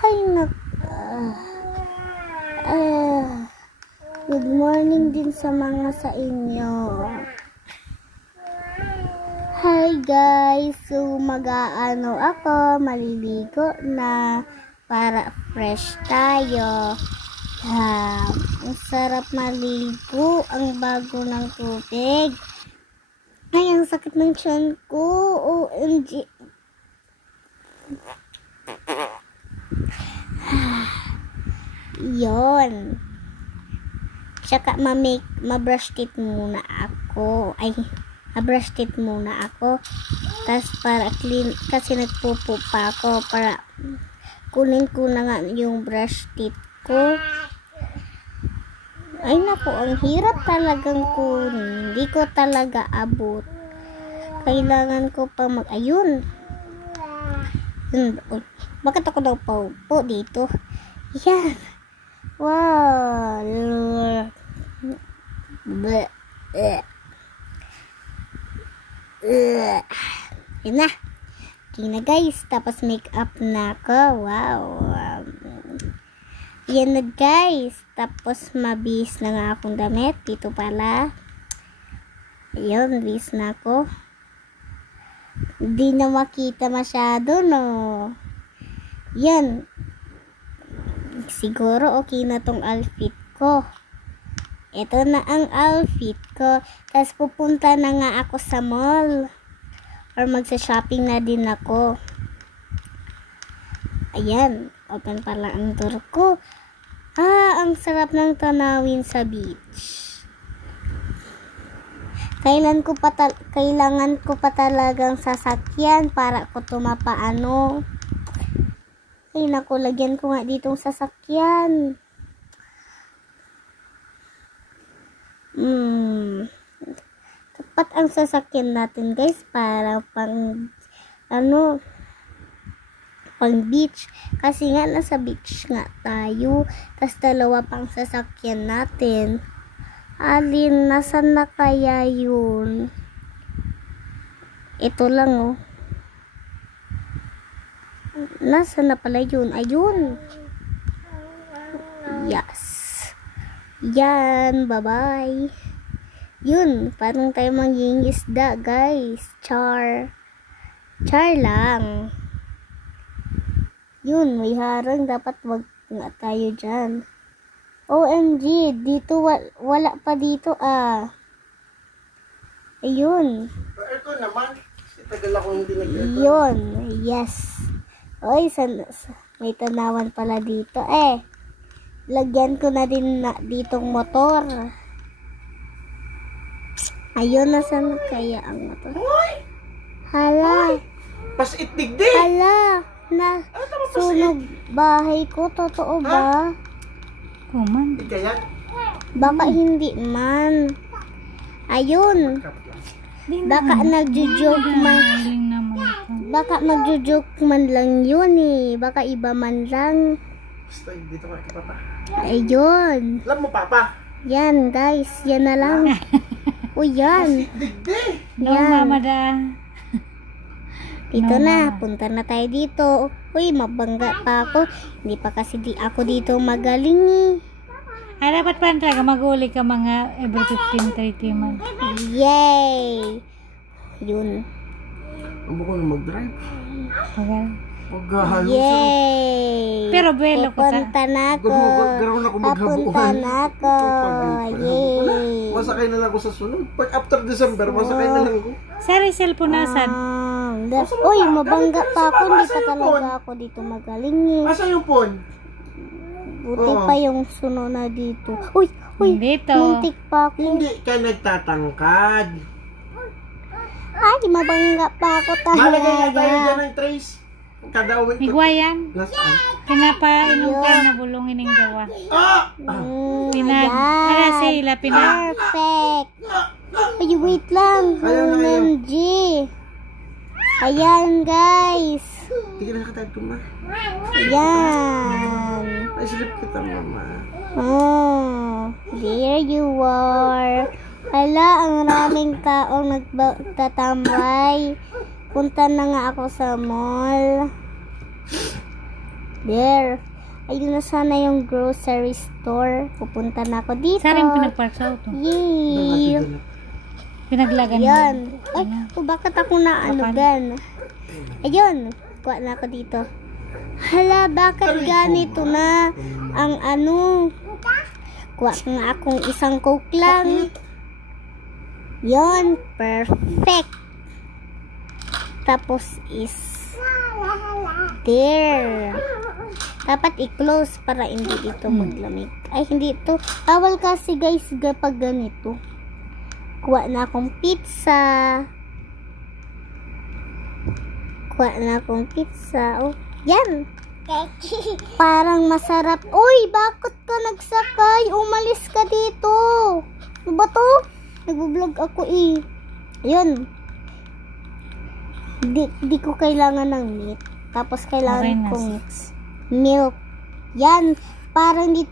Ay, good morning din sa mga sa inyo. Hi guys, so mag-aano ako, maliligo na para fresh tayo. Ang sarap maligo, ang bago ng tubig. Ay, ang sakit ng tiyan ko. OMG. Yon. Tsaka ma-brush teeth muna ako. Ay, ma-brush teeth muna ako. Tapos para clean, kasi nagpupo pa ako. Para kunin ko na nga yung brush teeth ko. Ay naku, ang hirap talagang kunin. Hindi ko talaga abot. Kailangan ko pa ayun. Bakit ako daw paupo dito? Yan. Wow. Yun na. Yun na guys. Tapos make-up na ako. Wow. Yan na guys. Tapos mabihis na nga akong damit. Dito pala. Ayun. Bihis na ako. Hindi na makita masyado, no? Yan. Siguro okay na tong outfit ko. Ito na ang outfit ko. Tapos pupunta na nga ako sa mall. Or magsa-shopping na din ako. Ayan. Open pala ang door ko. Ang sarap ng tanawin sa beach. Kailangan ko pa talagang sasakyan para ko tumapaano. Ay naku, lagyan ko nga ditong sasakyan. Tapat ang sasakyan natin guys para pang beach. Kasi nga nasa beach nga tayo. Tas dalawa pang sasakyan natin. Alin, nasan na kaya yun? Ito lang oh. Nasaan na pala yun? Ayun. Yes. Yan. Bye-bye. Yun. Parang tayo mangingisda, guys. Char lang. Yun. May harang. Dapat wag nga tayo dyan. OMG. Dito. Wala pa dito Ayun. Ito naman. Tagal ako hindi nag-ito. Yun. Yes. Oy, may tanawan pala dito. Lagyan ko na din ditong motor. Ayun, nasan kaya ang motor? Hala. Pas-itig din. Hala. Sunog bahay ko. Totoo ba? Kuman. Hindi kaya? Baka hindi man. Ayun. Baka nagjo-joke man. Baka magjo-joke man lang yun Baka iba man lang. Basta dito ka kay Papa. Ayun. Alam mo Papa? Yan guys. Yan na lang. O yan. Digdi. No mama da. Dito na. Punta na tayo dito. Uy, mabangga pa ako. Hindi pa kasi ako dito magaling Ay, dapat pa talaga mag-uli ka mga every 15-30 months. Yay! Yun. Ang ko na mag-drive. Okay. Maghahalo sa... Yay! Pero buwelo ko ta. Pupunta na ako. Ganoon ako maghabuhan. Papunta na ako. Yay! Masakay na lang ako sa sunod. Pag after December, masakay na lang ako. Sari cellphone nasan. Uy, mabangga pa ako. Hindi pa talaga ako dito magaling Asa yung phone? Buti pa yung suno na dito. Uy! Dito. Muntik pa ako. Hindi ka nagtatangkad. Ay, mabangga pa ako Malagay na tayo talaga. dyan ng trace. Kada uwi. Higwayan. Nasaan? Kinapa inom ka na bulongin ng gawa. Ayan. Sila Perfect. Ay, wait lang. Ayaw na, ayaw. OMG. Ayan, guys. Tigil na ka tayo ma. Ayan. Ay, silip kita mama. There you are. Hala, ang raming taong nagtatambay. Punta na nga ako sa mall. There. Ayun na sana yung grocery store. Pupunta na ako dito. Saan yung pinagpark sa auto? Yay! Pinaglagan Yan. mo. Ay, bakit ako naanugan? Ayun. Kuha na ako dito. Hala, bakit ganito na ang ano? Kuha nga akong isang coke lang. Yon, perfect. Tapos is there. Dapat i-close para hindi ito maglamig. Ay, hindi ito. Bawal kasi guys kapag ganito. Kuha na akong pizza. Kuha na akong pizza. Oh, yan. Parang masarap. Uy, bakit ka nagsakay? Umalis ka dito. Ano ba to? Nag-vlog ako eh. Ayun. Di ko kailangan ng meat. Tapos kailangan Okay na. kong milk. Yan. Parang dito